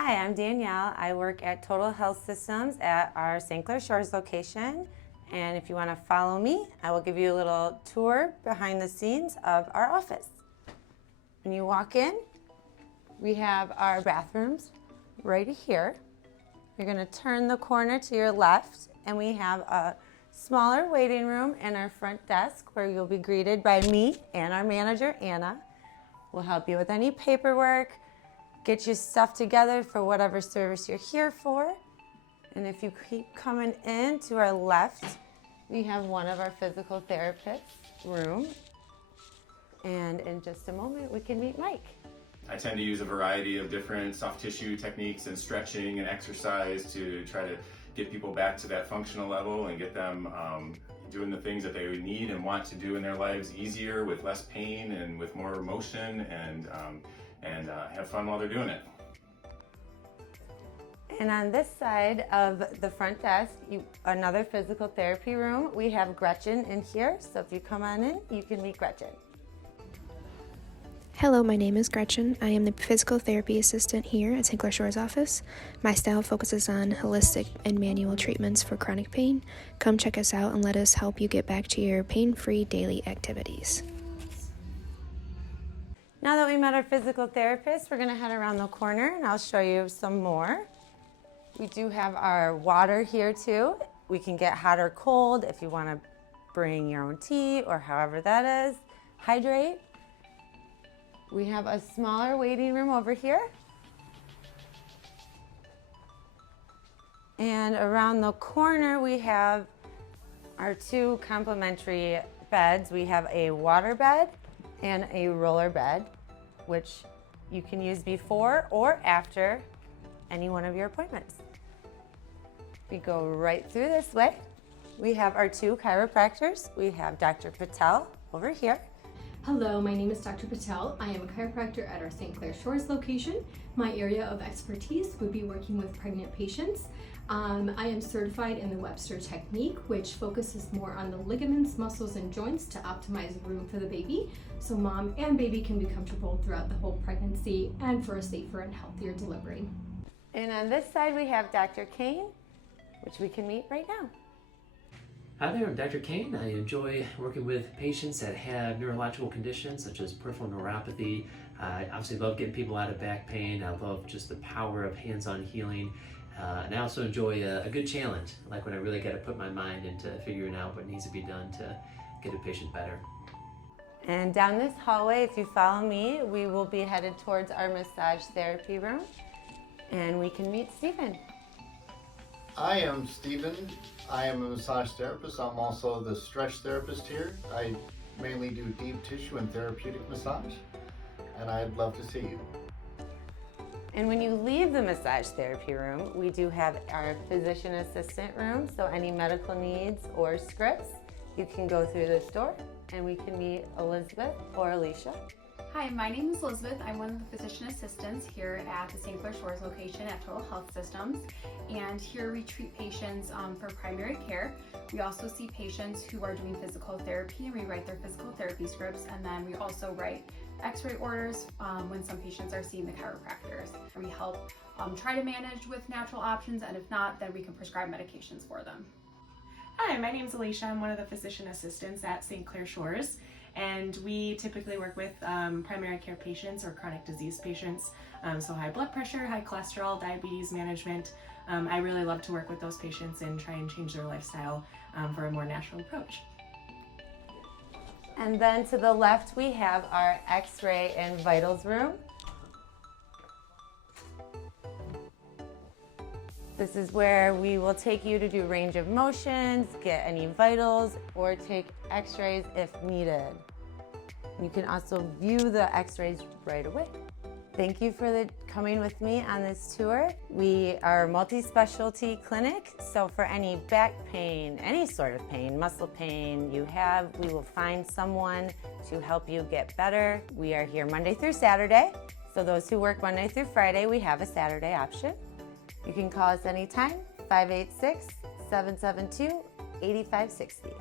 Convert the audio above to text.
Hi, I'm Danielle. I work at Total Health Systems at our St. Clair Shores location. And if you want to follow me, I will give you a little tour behind the scenes of our office. When you walk in, we have our bathrooms right here. You're going to turn the corner to your left, and we have a smaller waiting room and our front desk where you'll be greeted by me and our manager, Anna. We'll help you with any paperwork, get you stuff together for whatever service you're here for. And if you keep coming in to our left, we have one of our physical therapists' room. And in just a moment, we can meet Mike. I tend to use a variety of different soft tissue techniques and stretching and exercise to try to get people back to that functional level and get them doing the things that they need and want to do in their lives easier with less pain and with more motion and have fun while they're doing it. And on this side of the front desk, another physical therapy room. We have Gretchen in here, so if you come on in, you can meet Gretchen. Hello, my name is Gretchen. I am the physical therapy assistant here at St. Clair Shores office. My style focuses on holistic and manual treatments for chronic pain. Come check us out and let us help you get back to your pain-free daily activities. Now that we met our physical therapist, we're going to head around the corner and I'll show you some more. We do have our water here too. We can get hot or cold if you want to bring your own tea or however that is. Hydrate. We have a smaller waiting room over here. And around the corner, we have our two complimentary beds. We have a water bed and a roller bed, which you can use before or after any one of your appointments. We go right through this way. We have our two chiropractors. We have Dr. Patel over here. Hello, my name is Dr. Patel. I am a chiropractor at our St. Clair Shores location. My area of expertise would be working with pregnant patients. I am certified in the Webster technique, which focuses more on the ligaments, muscles, and joints to optimize room for the baby, so mom and baby can be comfortable throughout the whole pregnancy and for a safer and healthier delivery. And on this side, we have Dr. Kane, which we can meet right now. Hi there, I'm Dr. Kane. I enjoy working with patients that have neurological conditions such as peripheral neuropathy. I obviously love getting people out of back pain. I love just the power of hands-on healing. And I also enjoy a good challenge, like when I really got to put my mind into figuring out what needs to be done to get a patient better. And down this hallway, if you follow me, we will be headed towards our massage therapy room, and we can meet Stephen. I am Stephen. I am a massage therapist. I'm also the stretch therapist here. I mainly do deep tissue and therapeutic massage, and I'd love to see you. And when you leave the massage therapy room, we do have our physician assistant room, so any medical needs or scripts, you can go through this door and we can meet Elizabeth or Alicia. Hi, my name is Elizabeth. I'm one of the physician assistants here at the St. Clair Shores location at Total Health Systems. And here we treat patients for primary care. We also see patients who are doing physical therapy and we write their physical therapy scripts. And then we also write x-ray orders when some patients are seeing the chiropractors. We help try to manage with natural options, and if not, then we can prescribe medications for them. Hi, my name is Alicia. I'm one of the physician assistants at St. Clair Shores. And we typically work with primary care patients or chronic disease patients, so high blood pressure, high cholesterol, diabetes management. I really love to work with those patients and try and change their lifestyle for a more natural approach. And then to the left, we have our x-ray and vitals room. This is where we will take you to do range of motions, get any vitals, or take x-rays if needed. You can also view the x-rays right away. Thank you for coming with me on this tour. We are a multi-specialty clinic, so for any back pain, any sort of pain, muscle pain you have, we will find someone to help you get better. We are here Monday through Saturday, so those who work Monday through Friday, we have a Saturday option. You can call us anytime, 586-772-8560.